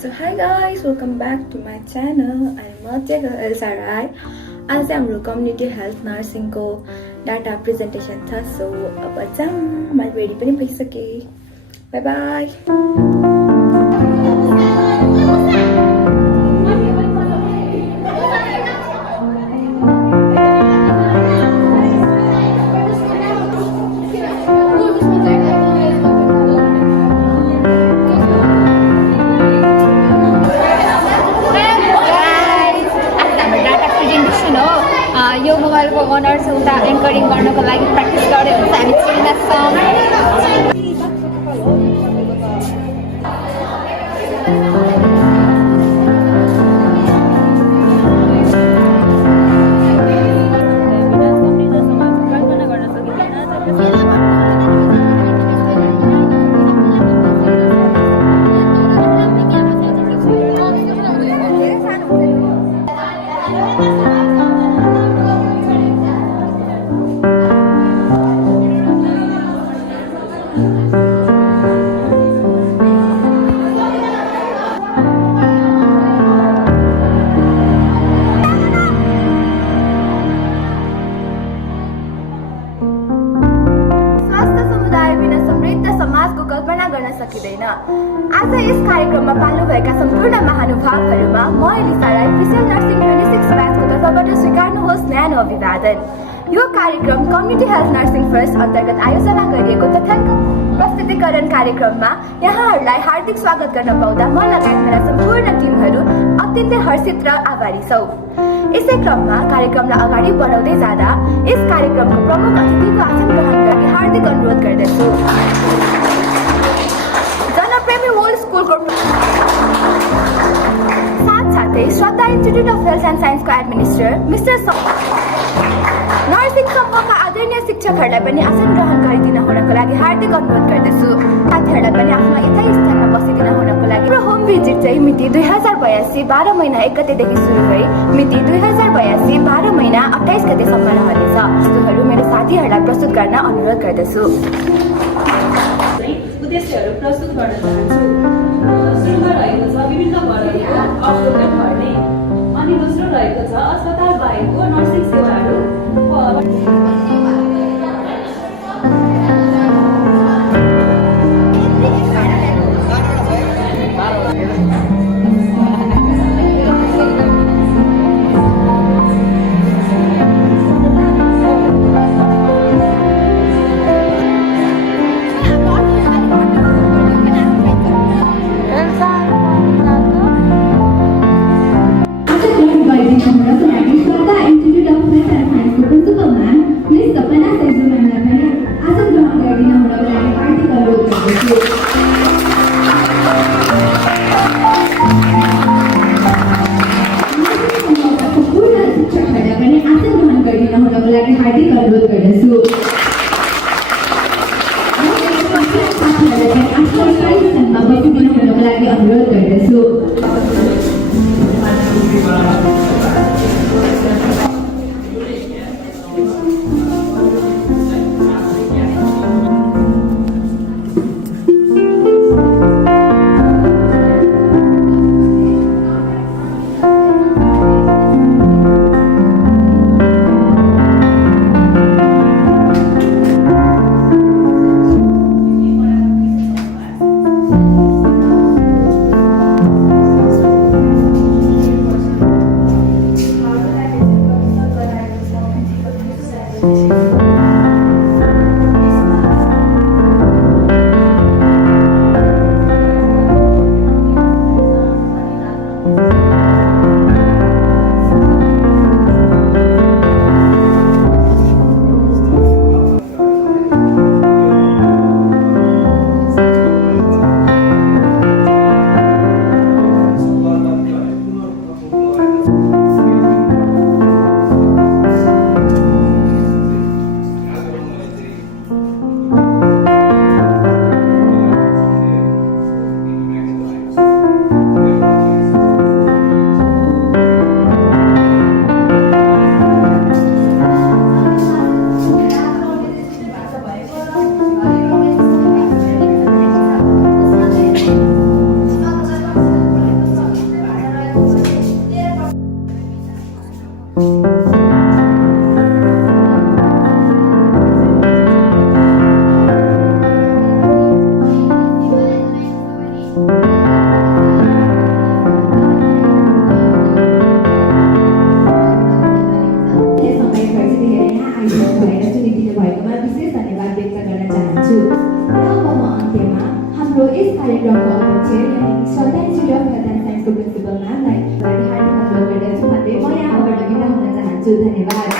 So hi guys, welcome back to my channel. I'm Elsa Rai. आज चाहिँ हाम्रो community health नर्सिङको data presentation छ. So अब जाऊँ, मैले रेडी पनि भइसके. By by. यो मोबाइलको ओनर छ उता एङ्करिङ गर्नको लागि प्र्याक्टिस गर्दै हुन्छ. हामी चिन्दैछौँ. सकिँदैन. आज यस कार्यक्रममा पाल्नुभएका सम्पूर्ण महानुभावहरूमा म एलिसा राई फिसियल नर्सिङ 26 ब्याचको तर्फबाट स्वीकार्नुहोस् न्यानो अभिवादन. यो कार्यक्रम कम्युनिटी हेल्थ नर्सिङ फर्स्ट अन्तर्गत आयोजना गरिएको तथ्याङ्क प्रस्तुतिकरण कार्यक्रममा यहाँहरूलाई हार्दिक स्वागत गर्न पाउँदा म लगायत मेरा सम्पूर्ण टिमहरू अत्यन्तै हर्षित र आभारी छौँ. यसै क्रममा कार्यक्रमलाई अगाडि बढाउँदै जाँदा यस कार्यक्रमको प्रमुख अतिथिको आसन ग्रहण गर्ने हार्दिक अनुरोध गर्दछु. जनप्रेमी वर्ल्ड स्कुलको साथसाथै श्रद्धा इन्स्टिट्युट अफ हेल्थ एन्ड साइन्सको एडमिनिस्ट्रेटर मिस्टर नर्सिङ समूहका आदरणीय शिक्षकहरूलाई पनि आसन ग्रहण गरिदिन हुनको लागि हार्दिक अनुरोध गर्दछु. साथीहरूलाई पनि आफ्नो यथै स्थानमा बसिदिन हुनको लागि र होम भिजिट चाहिँ मिति 2082 12 महिना 1 गतेदेखि सुरु भई मिति 2082 12 महिना 28 गतेसम्म रहनेछ. वस्तुहरू मेरो साथीहरूलाई प्रस्तुत गर्न अनुरोध गर्दछु. उद्देश्यहरू प्रस्तुत गर्न चाहन्छु. सुरुमा रहेको छ विभिन्न वर्गको अवलोकन गर्ने, अनि दोस्रो रहेको छ अस्पताल बाहेकको नर्सिङ सेवाहरू. हाम्रो यस कार्यक्रमको अध्यक्ष यानि श्रद्धा इन्स्टिच्युट अफ हेल्थ एन्ड साइन्सको प्रिन्सिपल म्यामलाई हार्दिक अनुरोध गर्दछु भन्दै म यहाँबाट बिदा हुन चाहन्छु। धन्यवाद।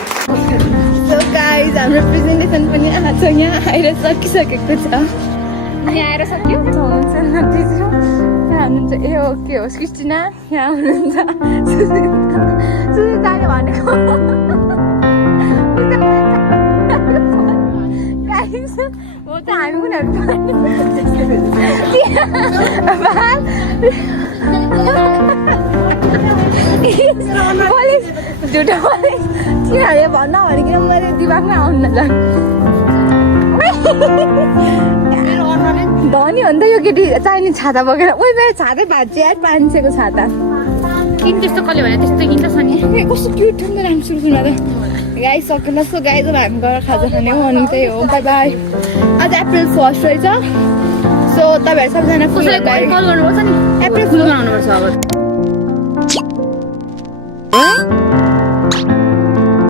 सो गाइज हाम्रो प्रेजेन्टेसन पनि आज यहाँ आएर सकिसकेको छ। यहाँ आएर सक्यो हुनुहुन्छ यहाँ हुनुहुन्छ ए हो के हो क्रिस्टिना यहाँ हुनुहुन्छ सुजिताले भनेको हो त हामी उनीहरू झुटो तिनीहरूले भन्न भनेको मैले दिमागमै आउनु न धनी हो नि त यो केटी चाहिने छाता बोकेर ओइ मेरो छातै भाँच्यो यार 500को छाता किन त्यस्तो कसले भने त्यस्तो किन्छ नि ए कस्तो क्युट छ नि राम्रो सुन्नु त गाई सकेन सो गाई जब हामी गएर खाजा खाने हो अनि त्यही हो बाई बाई आज अप्रिल 1 रहेछ सो तपाईँहरू सबजना कसैलाई कल गर्नुपर्छ नि अप्रिल फुल बनाउनुपर्छ अब